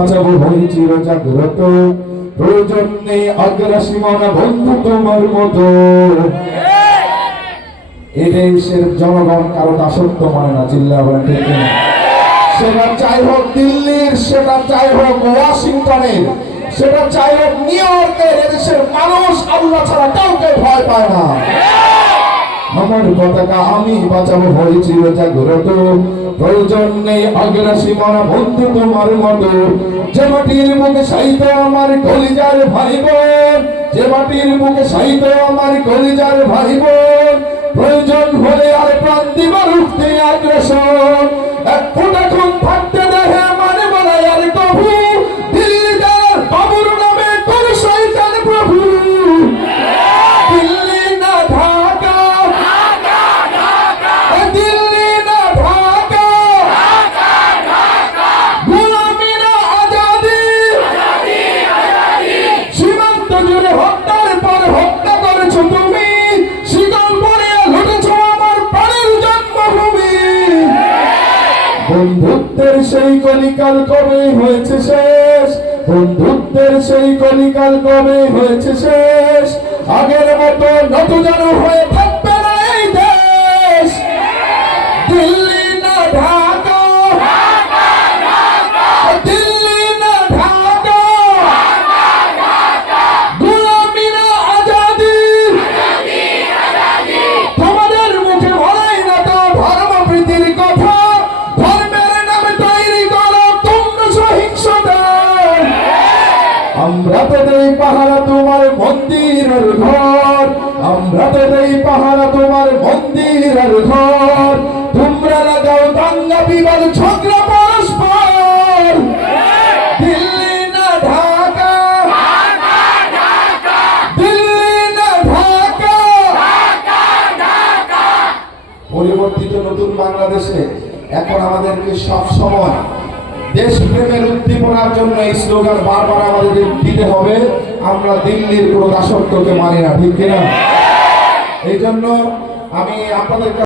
বাঁচাবো হই চির জাগ্রত, প্রয়োজন নেই আগ্রাসী মনা বন্ধু তোমার মতো। এদেশের জনগণ কারো দাসত্ব মানে না, চিল্লা বলেন ঠিক না? সেটা চাই হোক দিল্লির, সেটা চাই হোক ওয়াশিংটনের, সেটা চাই হোক নিউ ইয়র্কের, এদেশের মানুষ আল্লাহ ছাড়া কাউকে ভয় পায় না। আমার পতাকা আমি বাঁচাবো হই চির জাগ্রত, প্রয়োজন নেই আগ্রাসী মনা বন্ধু তোমার মতো। যে মাটির বুকে সাহিত্য আমার কলিজার ভাই বোন, যে মাটির বুকে সাহিত্য আমার কলিজার ভাই বোন, প্রয়োজন হলে আর প্রাণ দিব রুখতে আগ্রাসন। এক ফোঁটা খুন থাকতে দেহে মানে বলাই আর কভু, দিল্লি যার বাবুর নামে কোন শয়তান প্রভু। দিল্লি না ঢাকা, দিল্লি না ঢাকা, গোলামি না আজাদি, সীমান্ত জুড়ে হত্যার পর হত্যা করেছো তুমি, শিকল পরিয়ে লুটেছো আমার প্রাণের জন্মভূমি। বন্ধুত্বের সেই কলিকাল কবে হয়েছে শেষ, বন্ধুত্বের সেই কলিকাল কবে হয়েছে শেষ। আগের মতো নতুজানু হয়ে থাকবে না এই দেশ। দিল্লি না ঢাকা, দিল্লি না ঢাকা, গোলামি না আজাদি। তোমাদের মুখে বলাই না তো ধর্ম প্রীতির কথা, ধর্মের নামে তৈরি করো তোমরা সহিংসতা। আমরা তো দেই পাহারা তোমার মন্দিরের ঘর, আমরা তো দেই পাহারা তোমার মন্দিরের ঘর। তোমরা লাগাও দাঙ্গা বিবাদ ঝগড়া পরস্পর। দিল্লি না ঢাকা, দিল্লি না ঢাকা। পরিবর্তিত নতুন বাংলাদেশে এখন আমাদেরকে সব সময় দেশপ্রেমের উদ্দীপনার জন্য এই স্লোগান বারবার আমাদের দিতে হবে, আমরা দিল্লির কোনো দাসত্বকে মানি না, ঠিক কিনা? এই জন্য আমি আপনাদের